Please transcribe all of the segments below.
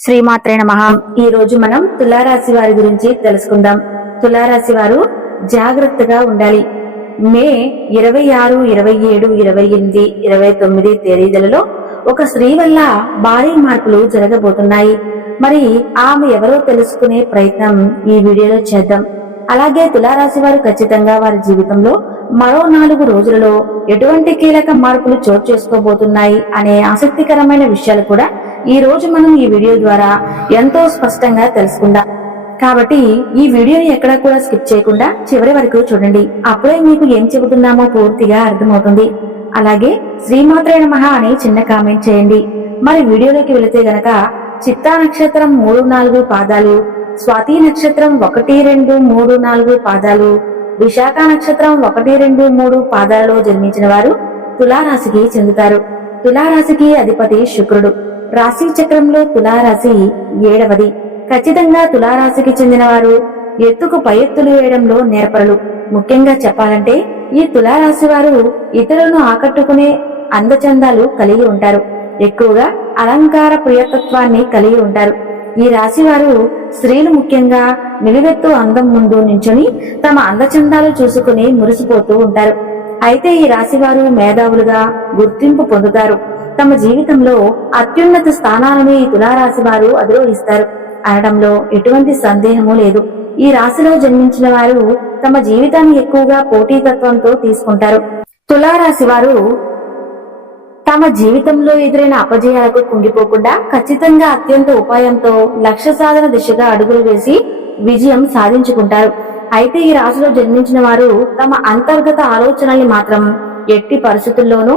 శ్రీమాత్రే నమః. ఈ రోజు మనం తులారాశి వారి గురించి తెలుసుకుందాం. తులారాశి వారు జాగ్రత్తగా ఉండాలి. మే 26, 27, 28, 29 తేదీలలో ఒక స్త్రీ వల్ల భారీ మార్పులు జరగబోతున్నాయి. మరి ఆమె ఎవరో తెలుసుకునే ప్రయత్నం ఈ వీడియోలో చేద్దాం. అలాగే తులారాశి వారు ఖచ్చితంగా వారి జీవితంలో మరో 4 రోజులలో ఎటువంటి కీలక మార్పులు చోటు చేసుకోబోతున్నాయి అనే ఆసక్తికరమైన విషయాలు కూడా ఈ రోజు మనం ఈ వీడియో ద్వారా ఎంతో స్పష్టంగా తెలుసుకుందాం. కాబట్టి ఈ వీడియోని ఎక్కడా కూడా స్కిప్ చేయకుండా చివరి వరకు చూడండి. అప్పుడే మీకు ఏం చెబుతున్నామో పూర్తిగా అర్థమవుతుంది. అలాగే శ్రీమాత్రే నమః అని చిన్న కామెంట్ చేయండి. మరి వీడియోలోకి వెళితే గనక చిత్తా నక్షత్రం 3, 4 పాదాలు, స్వాతి నక్షత్రం 1, 2, 3, 4 పాదాలు, విశాఖ నక్షత్రం 1, 2, 3 పాదాలలో జన్మించిన వారు తులారాశికి చెందుతారు. తులారాశికి అధిపతి శుక్రుడు. రాశి చక్రంలో తులారాశి 7వది. ఖచ్చితంగా తులారాశికి చెందిన వారు ఎత్తుకు పై ఎత్తులు వేయడంలో నేర్పరులు. ముఖ్యంగా చెప్పాలంటే ఈ తులారాశి వారు ఇతరులను ఆకట్టుకునే అందచందాలు కలిగి ఉంటారు. ఎక్కువగా అలంకార ప్రియతత్వాన్ని కలిగి ఉంటారు. ఈ రాశి వారు స్త్రీలు ముఖ్యంగా నిలువెత్తు అందం ముందు నించుని తమ అందచందాలు చూసుకుని మురిసిపోతూ ఉంటారు. అయితే ఈ రాశి వారు మేధావులుగా గుర్తింపు పొందుతారు. తమ జీవితంలో అత్యున్నత స్థానాలను ఈ తులారాశి వారు అధిరోహిస్తారు అనడంలో ఎటువంటి సందేహము లేదు. ఈ రాశిలో జన్మించిన వారు తమ జీవితాన్ని ఎక్కువగా పోటీతత్వంతో తీసుకుంటారు. తులారాశి వారు తమ జీవితంలో ఎదురైన అపజయాలకు కుంగిపోకుండా ఖచ్చితంగా అత్యంత ఉపాయంతో లక్ష్య సాధన దిశగా అడుగులు వేసి విజయం సాధించుకుంటారు. అయితే ఈ రాశిలో జన్మించిన వారు తమ అంతర్గత ఆలోచనల్ని మాత్రం ఎట్టి పరిస్థితుల్లోనూ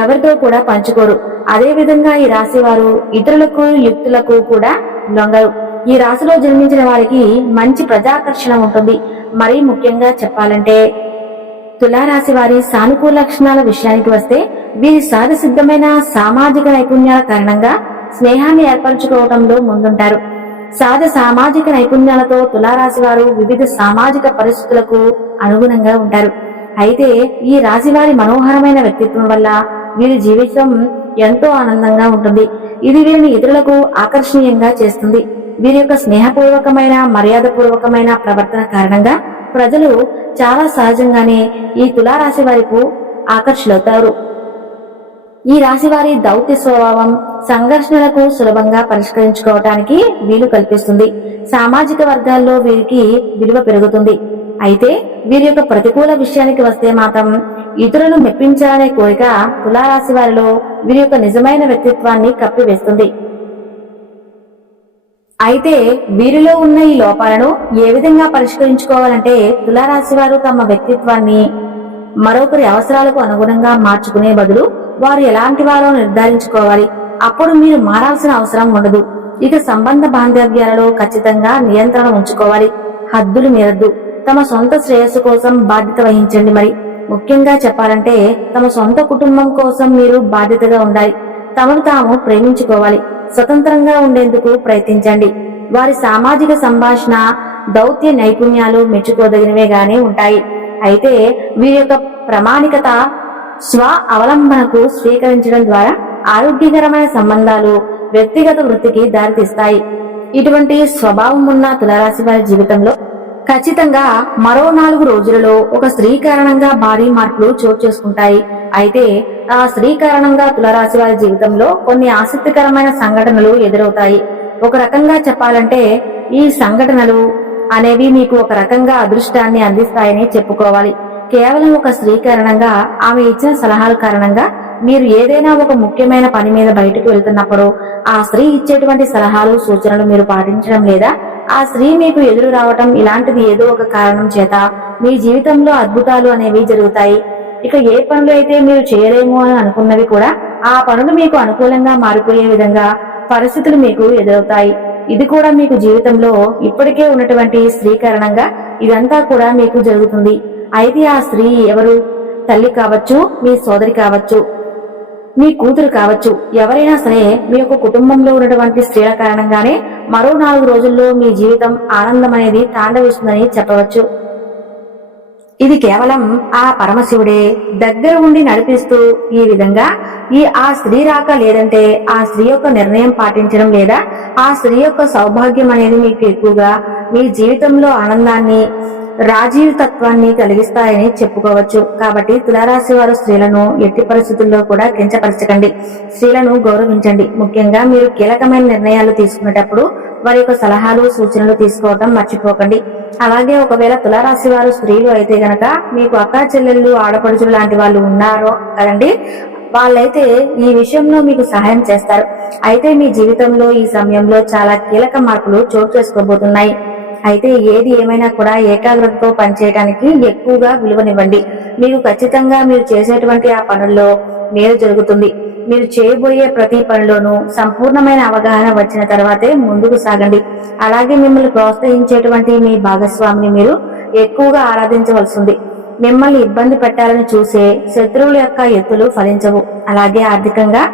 ఎవరితో కూడా పంచుకోరు. అదే విధంగా ఈ రాశి వారు ఇతరులకు యుక్తులకు కూడా లొంగరు. ఈ రాశిలో జన్మించిన వారికి మంచి ప్రజాకర్షణ ఉంటుంది. మరీ ముఖ్యంగా చెప్పాలంటే తులారాశి వారి సానుకూల లక్షణాల విషయానికి వస్తే వీరి సహజ సిద్ధమైన సామాజిక నైపుణ్యాల కారణంగా స్నేహాన్ని ఏర్పరచుకోవడంలో ముందుంటారు. సహజ సామాజిక నైపుణ్యాలతో తులారాశి వారు వివిధ సామాజిక పరిస్థితులకు అనుగుణంగా ఉంటారు. అయితే ఈ రాశి వారి మనోహరమైన వ్యక్తిత్వం వల్ల వీరి జీవితం ఎంతో ఆనందంగా ఉంటుంది. ఇది వీరిని ఇతరులకు ఆకర్షణీయంగా చేస్తుంది. వీరి యొక్క స్నేహపూర్వకమైన మర్యాదపూర్వకమైన ప్రవర్తన కారణంగా ప్రజలు చాలా సహజంగానే ఈ తులారాశి వారికి ఆకర్షితులవుతారు. ఈ రాశి వారి దౌత్య స్వభావం సంఘర్షణలకు సులభంగా పరిష్కరించుకోవటానికి వీలు కల్పిస్తుంది. సామాజిక వర్గాల్లో వీరికి విలువ పెరుగుతుంది. అయితే వీరి యొక్క ప్రతికూల విషయానికి వస్తే మాత్రం ఇతరులను మెప్పించాలనే కోరిక తులారాశి వారిలో వీరి యొక్క నిజమైన వ్యక్తిత్వాన్ని కప్పివేస్తుంది. అయితే వీరిలో ఉన్న ఈ లోపాలను ఏ విధంగా పరిష్కరించుకోవాలంటే తులారాశి వారు తమ వ్యక్తిత్వాన్ని మరొకరి అవసరాలకు అనుగుణంగా మార్చుకునే బదులు వారు ఎలాంటి వారో నిర్ధారించుకోవాలి. అప్పుడు మీరు మారాల్సిన అవసరం ఉండదు. ఇక సంబంధ బాంధవ్యాలలో ఖచ్చితంగా నియంత్రణ ఉంచుకోవాలి. హద్దులు మీరద్దు. తమ సొంత శ్రేయస్సు కోసం బాధ్యత వహించండి. మరి ముఖ్యంగా చెప్పాలంటే తమ సొంత కుటుంబం కోసం మీరు బాధ్యతగా ఉండాలి. తమను తాము ప్రేమించుకోవాలి. స్వతంత్రంగా ఉండేందుకు ప్రయత్నించండి. వారి సామాజిక సంభాషణ దౌత్య నైపుణ్యాలు మెచ్చుకోదగినవిగానే ఉంటాయి. అయితే వీరి యొక్క ప్రామాణికత స్వ అవలంబనకు స్వీకరించడం ద్వారా ఆరోగ్యకరమైన సంబంధాలు వ్యక్తిగత వృత్తికి దారితీస్తాయి. ఇటువంటి స్వభావం ఉన్న తులారాశి వారి జీవితంలో ఖచ్చితంగా మరో 4 రోజులలో ఒక స్త్రీ కారణంగా భారీ మార్పులు చోటు చేసుకుంటాయి. అయితే ఆ స్త్రీ కారణంగా తులారాశి వారి జీవితంలో కొన్ని ఆసక్తికరమైన సంఘటనలు ఎదురవుతాయి. ఒక రకంగా చెప్పాలంటే ఈ సంఘటనలు అనేవి మీకు ఒక రకంగా అదృష్టాన్ని అందిస్తాయని చెప్పుకోవాలి. కేవలం ఒక స్త్రీ కారణంగా ఆమె ఇచ్చిన సలహాల కారణంగా మీరు ఏదైనా ఒక ముఖ్యమైన పని మీద బయటకు వెళ్తున్నప్పుడు ఆ స్త్రీ ఇచ్చేటువంటి సలహాలు సూచనలు మీరు పాటించడం లేదా ఆ స్త్రీ మీకు ఎదురు రావటం ఇలాంటిది ఏదో ఒక కారణం చేత మీ జీవితంలో అద్భుతాలు అనేవి జరుగుతాయి. ఇక ఏ పనులు అయితే మీరు చేయలేము అని అనుకున్నవి కూడా ఆ పనులు మీకు అనుకూలంగా మారిపోయే విధంగా పరిస్థితులు మీకు ఎదురవుతాయి. ఇది కూడా మీకు జీవితంలో ఇప్పటికే ఉన్నటువంటి స్త్రీ కారణంగా ఇదంతా కూడా మీకు జరుగుతుంది. అయితే ఆ స్త్రీ ఎవరు? తల్లి కావచ్చు, మీ సోదరి కావచ్చు, మీ కూతురు కావచ్చు, ఎవరైనా సరే మీ యొక్క కుటుంబంలో ఉన్నటువంటి స్త్రీల కారణంగానే మరో 4 రోజుల్లో మీ జీవితం ఆనందం అనేది తాండవిస్తుందని చెప్పవచ్చు. ఇది కేవలం ఆ పరమశివుడే దగ్గర ఉండి నడిపిస్తూ ఈ విధంగా ఆ స్త్రీ రాక లేదంటే ఆ స్త్రీ యొక్క నిర్ణయం పాటించడం లేదా ఆ స్త్రీ యొక్క సౌభాగ్యం అనేది మీకు ఎక్కువగా మీ జీవితంలో ఆనందాన్ని రాజీవతత్వాన్ని కలిగిస్తాయని చెప్పుకోవచ్చు. కాబట్టి తులారాశి వారు స్త్రీలను ఎట్టి పరిస్థితుల్లో కూడా కించపరచకండి, స్త్రీలను గౌరవించండి. ముఖ్యంగా మీరు కీలకమైన నిర్ణయాలు తీసుకునేటప్పుడు వారి యొక్క సలహాలు సూచనలు తీసుకోవటం మర్చిపోకండి. అలాగే ఒకవేళ తులారాశి వారు స్త్రీలు అయితే గనక మీకు అక్క చెల్లెళ్ళు ఆడపడుచులు లాంటి వాళ్ళు ఉన్నారో కదండి, వాళ్ళైతే ఈ విషయంలో మీకు సహాయం చేస్తారు. అయితే మీ జీవితంలో ఈ సమయంలో చాలా కీలక మార్పులు చోటు చేసుకోబోతున్నాయి. అయితే ఏది ఏమైనా కూడా ఏకాగ్రతతో పనిచేయడానికి ఎక్కువగా విలువనివ్వండి. మీకు ఖచ్చితంగా మీరు చేసేటువంటి ఆ పనుల్లో మేలు జరుగుతుంది. మీరు చేయబోయే ప్రతి పనిలోనూ సంపూర్ణమైన అవగాహన వచ్చిన తర్వాతే ముందుకు సాగండి. అలాగే మిమ్మల్ని ప్రోత్సహించేటువంటి మీ భాగస్వామిని మీరు ఎక్కువగా ఆరాధించవలసింది. మిమ్మల్ని ఇబ్బంది పెట్టాలని చూసే శత్రువుల యొక్క ఎత్తులు ఫలించవు. అలాగే ఆర్థికంగా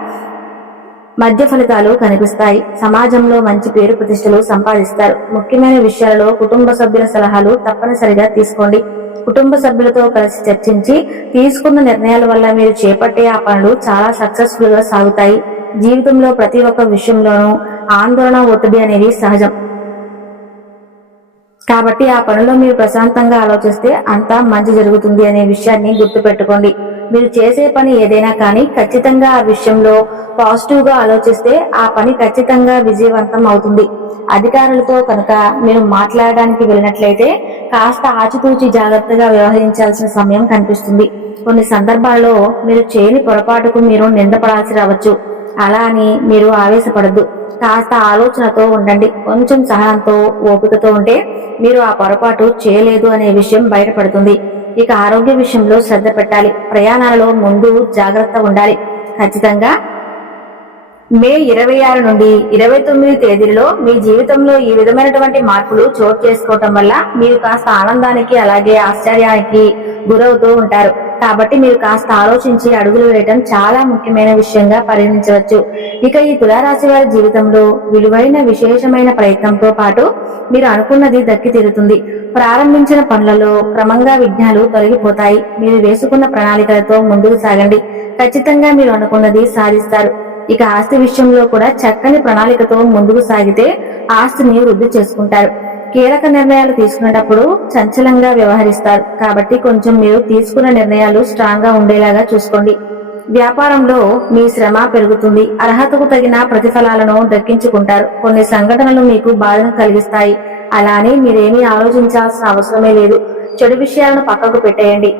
మధ్య ఫలితాలు కనిపిస్తాయి. సమాజంలో మంచి పేరు ప్రతిష్టలు సంపాదిస్తారు. ముఖ్యమైన విషయాలలో కుటుంబ సభ్యుల సలహాలు తప్పనిసరిగా తీసుకోండి. కుటుంబ సభ్యులతో కలిసి చర్చించి తీసుకున్న నిర్ణయాల వల్ల మీరు చేపట్టే ఆ పనులు చాలా సక్సెస్ఫుల్ గా సాగుతాయి. జీవితంలో ప్రతి ఒక్క విషయంలోనూ ఆందోళన ఒత్తిడి అనేది సహజం. కాబట్టి ఆ పనిలో మీరు ప్రశాంతంగా ఆలోచిస్తే అంతా మంచి జరుగుతుంది అనే విషయాన్ని గుర్తు పెట్టుకోండి. మీరు చేసే పని ఏదైనా కానీ ఖచ్చితంగా ఆ విషయంలో పాజిటివ్ గా ఆలోచిస్తే ఆ పని ఖచ్చితంగా విజయవంతం అవుతుంది. అధికారులతో కనుక మీరు మాట్లాడడానికి వెళ్ళినట్లయితే కాస్త ఆచితూచి జాగ్రత్తగా వ్యవహరించాల్సిన సమయం కనిపిస్తుంది. కొన్ని సందర్భాల్లో మీరు చేయని పొరపాటుకు మీరు నిందపడాల్సి రావచ్చు. అలా అని మీరు ఆవేశపడద్దు. కాస్త ఆలోచనతో ఉండండి. కొంచెం సహనంతో ఓపికతో ఉంటే మీరు ఆ పొరపాటు చేయలేదు అనే విషయం బయటపడుతుంది. ఇక ఆరోగ్య విషయంలో శ్రద్ధ పెట్టాలి. ప్రయాణాలలో ముందు జాగ్రత్త ఉండాలి. ఖచ్చితంగా మే 26 నుండి 29 తేదీలలో మీ జీవితంలో ఈ విధమైనటువంటి మార్పులు చోటు చేసుకోవటం వల్ల మీరు కాస్త ఆనందానికి అలాగే ఆశ్చర్యానికి గురవుతూ ఉంటారు. కాబట్టి మీరు కాస్త ఆలోచించి అడుగులు వేయటం చాలా ముఖ్యమైన విషయంగా పరిగణించవచ్చు. ఇక ఈ తులారాశి వారి జీవితంలో విలువైన విశేషమైన ప్రయత్నంతో పాటు మీరు అనుకున్నది దక్కి తీరుతుంది. ప్రారంభించిన పనులలో క్రమంగా విఘ్నాలు తొలగిపోతాయి. మీరు వేసుకున్న ప్రణాళికలతో ముందుకు సాగండి. ఖచ్చితంగా మీరు అనుకున్నది సాధిస్తారు. ఇక ఆస్తి విషయంలో కూడా చక్కని ప్రణాళికతో ముందుకు సాగితే ఆస్తిని వృద్ధి చేసుకుంటారు. కీలక నిర్ణయాలు తీసుకునేటప్పుడు చంచలంగా వ్యవహరిస్తారు. కాబట్టి కొంచెం మీరు తీసుకున్న నిర్ణయాలు స్ట్రాంగ్ గా ఉండేలాగా చూసుకోండి. వ్యాపారంలో మీ శ్రమ పెరుగుతుంది. అర్హతకు తగిన ప్రతిఫలాలను దక్కించుకుంటారు. కొన్ని సంఘటనలు మీకు బాధను కలిగిస్తాయి. అలానే మీరేమీ ఆలోచించాల్సిన అవసరమే లేదు. చెడు విషయాలను పక్కకు పెట్టేయండి.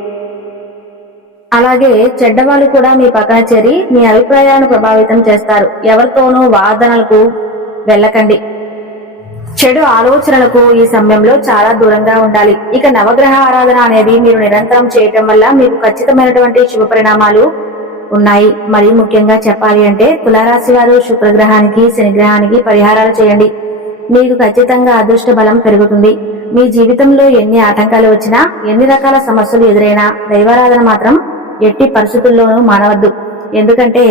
అలాగే చెడ్డవాళ్ళు కూడా మీ పక్కన చేరి మీ అభిప్రాయాలను ప్రభావితం చేస్తారు. ఎవరితోనూ వాదనలకు వెళ్ళకండి. చెడు ఆలోచనలకు ఈ సమయంలో చాలా దూరంగా ఉండాలి. ఇక నవగ్రహ ఆరాధన అనేది మీరు నిరంతరం చేయటం వల్ల మీకు ఖచ్చితమైనటువంటి శుభ పరిణామాలు ఉన్నాయి. మరి ముఖ్యంగా చెప్పాలి అంటే తులారాశి వారు శుక్రగ్రహానికి శనిగ్రహానికి పరిహారాలు చేయండి. మీకు ఖచ్చితంగా అదృష్ట బలం పెరుగుతుంది. మీ జీవితంలో ఎన్ని ఆటంకాలు వచ్చినా ఎన్ని రకాల సమస్యలు ఎదురైనా దైవారాధన మాత్రం ఎట్టి పరిస్థితుల్లోనూ మానవద్దు. ఎందుకంటే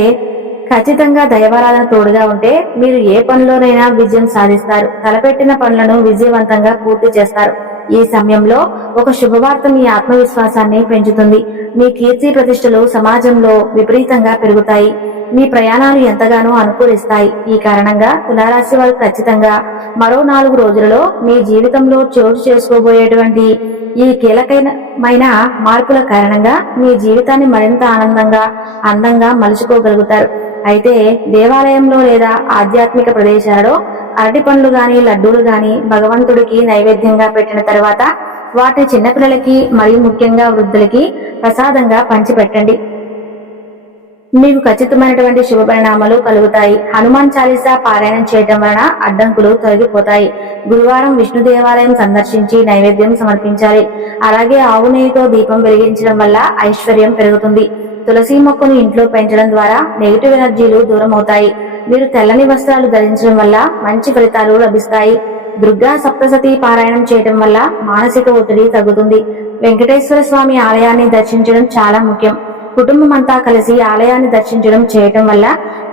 ఖచ్చితంగా దైవారాధన తోడుగా ఉంటే మీరు ఏ పనిలోనైనా విజయం సాధిస్తారు. తలపెట్టిన పనులను విజయవంతంగా పూర్తి చేస్తారు. ఈ సమయంలో ఒక శుభవార్త మీ ఆత్మవిశ్వాసాన్ని పెంచుతుంది. మీ కీర్తి ప్రతిష్టలు సమాజంలో విపరీతంగా పెరుగుతాయి. మీ ప్రయాణాలు ఎంతగానో అనుకూలిస్తాయి. ఈ కారణంగా తులారాశి వారు ఖచ్చితంగా మరో 4 రోజులలో మీ జీవితంలో చోటు చేసుకోబోయేటువంటి ఈ కీలకమైన మార్పుల కారణంగా మీ జీవితాన్ని మరింత ఆనందంగా అందంగా మలుచుకోగలుగుతారు. అయితే దేవాలయంలో లేదా ఆధ్యాత్మిక ప్రదేశాలలో అరటి పండ్లు గాని లడ్డూలు గాని భగవంతుడికి నైవేద్యంగా పెట్టిన తర్వాత వాటిని చిన్నపిల్లలకి మరియు ముఖ్యంగా వృద్ధులకి ప్రసాదంగా పంచిపెట్టండి. మీకు ఖచ్చితమైనటువంటి శుభ పరిణామాలు కలుగుతాయి. హనుమాన్ చాలీసా పారాయణం చేయటం వలన అడ్డంకులు తొలగిపోతాయి. గురువారం విష్ణు దేవాలయం సందర్శించి నైవేద్యం సమర్పించాలి. అలాగే ఆవు నెయ్యితో దీపం వెలిగించడం వల్ల ఐశ్వర్యం పెరుగుతుంది. తులసి మొక్కను ఇంట్లో పెంచడం ద్వారా నెగిటివ్ ఎనర్జీలు దూరం అవుతాయి. మీరు తెల్లని వస్త్రాలు ధరించడం వల్ల మంచి ఫలితాలు లభిస్తాయి. దుర్గా సప్తసతి పారాయణం చేయడం వల్ల మానసిక ఒత్తిడి తగ్గుతుంది. వెంకటేశ్వర స్వామి ఆలయాన్ని దర్శించడం చాలా ముఖ్యం. కుటుంబం అంతా కలిసి ఆలయాన్ని దర్శించడం చేయటం వల్ల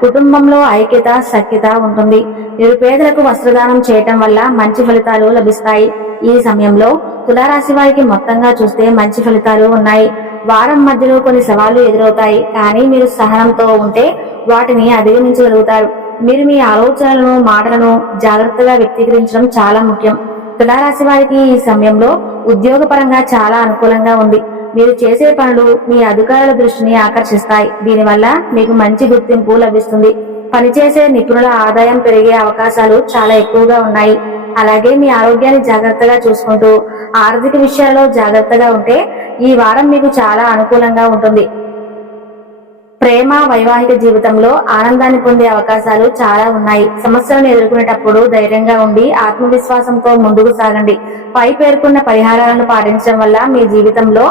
కుటుంబంలో ఐక్యత సఖ్యత ఉంటుంది. నిరుపేదలకు వస్త్రదానం చేయటం వల్ల మంచి ఫలితాలు లభిస్తాయి. ఈ సమయంలో తులారాశి వారికి మొత్తంగా చూస్తే మంచి ఫలితాలు ఉన్నాయి. వారం మధ్యలో కొన్ని సవాళ్లు ఎదురవుతాయి, కానీ మీరు సహనంతో ఉంటే వాటిని అధిగమించగలుగుతారు. మీరు మీ ఆలోచనలను, మాటలను జాగ్రత్తగా వ్యక్తీకరించడం చాలా ముఖ్యం. తులారాశి వారికి ఈ సమయంలో ఉద్యోగపరంగా చాలా అనుకూలంగా ఉంది. మీరు చేసే పనులు మీ అధికారుల దృష్టిని ఆకర్షిస్తాయి. దీనివల్ల మీకు మంచి గుర్తింపు లభిస్తుంది. పనిచేసే నిపుణుల ఆదాయం పెరిగే అవకాశాలు చాలా ఎక్కువగా ఉన్నాయి. అలాగే మీ ఆరోగ్యాన్ని జాగ్రత్తగా చూసుకుంటూ ఆర్థిక విషయాల్లో జాగ్రత్తగా ఉంటే ఈ వారం మీకు చాలా అనుకూలంగా ఉంటుంది. ప్రేమ, వైవాహిక జీవితంలో ఆనందాన్ని పొందే అవకాశాలు చాలా ఉన్నాయి. సమస్యలను ఎదుర్కొనేటప్పుడు ధైర్యంగా ఉండి ఆత్మవిశ్వాసంతో ముందుకు సాగండి. పై పేర్కొన్న పరిహారాలను పాటించడం వల్ల మీ జీవితంలో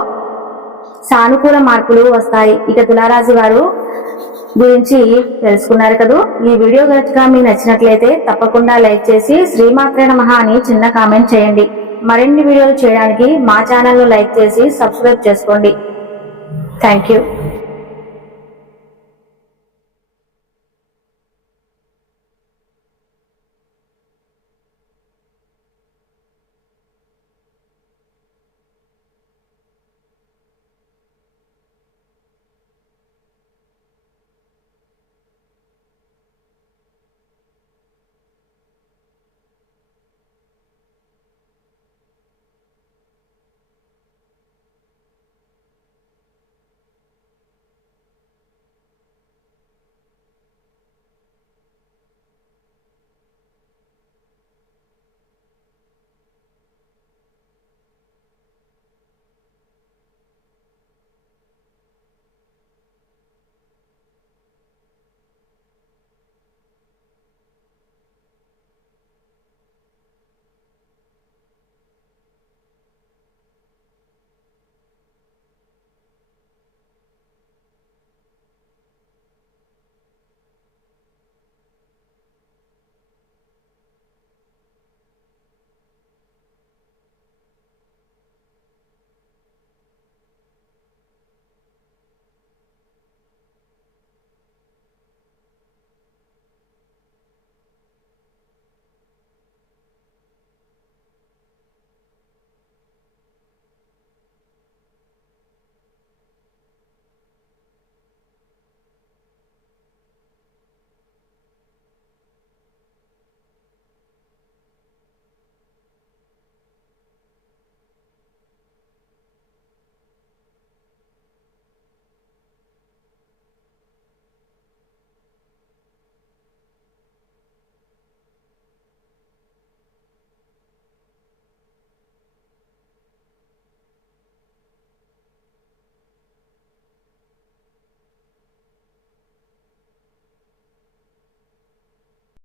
సానుకూల మార్పులు వస్తాయి. ఇక తులారాశి వారు గురించి తెలుసుకున్నారు కదా. ఈ వీడియో కనుక మీకు నచ్చినట్లయితే తప్పకుండా లైక్ చేసి శ్రీమాత్రే నమః అని చిన్న కామెంట్ చేయండి. మరిన్ని వీడియోలు చేయడానికి మా ఛానల్ ను లైక్ చేసి సబ్స్క్రైబ్ చేసుకోండి. Thank you.